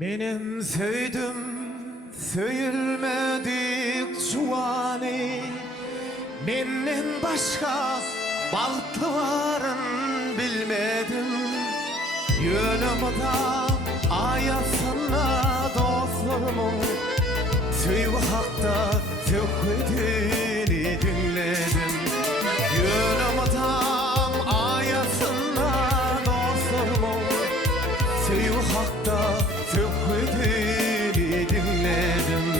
Benim söydüm söyülmedik çuvani, benden başka balıklı varın bilmedim. Yönümde ayasına dostlarımı Söyle hakta söküdüğünü dinledim. Yönümde ayasına dostlarımı Söyle hakta söküdüğünü dinledim.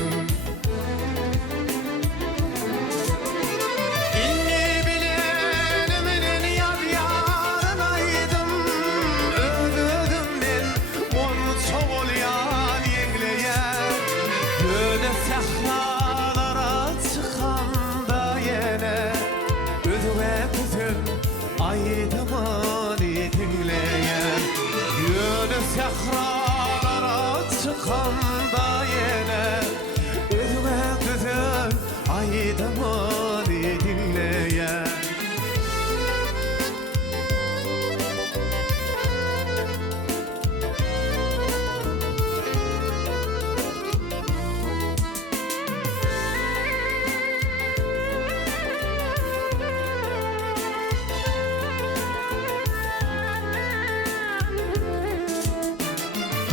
Aydımını dinleyen Yönü sehralara çıkanda yine Özüme güzel aydımını dinleyen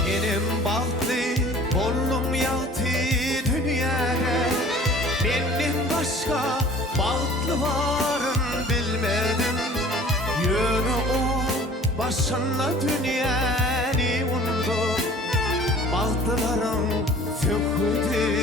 Benim bahtlı burnum yatı dünyaya, benim başka bahtlı varın bilmedim. Yönü o başına dünyanı unuttum, bahtlılarım söküldü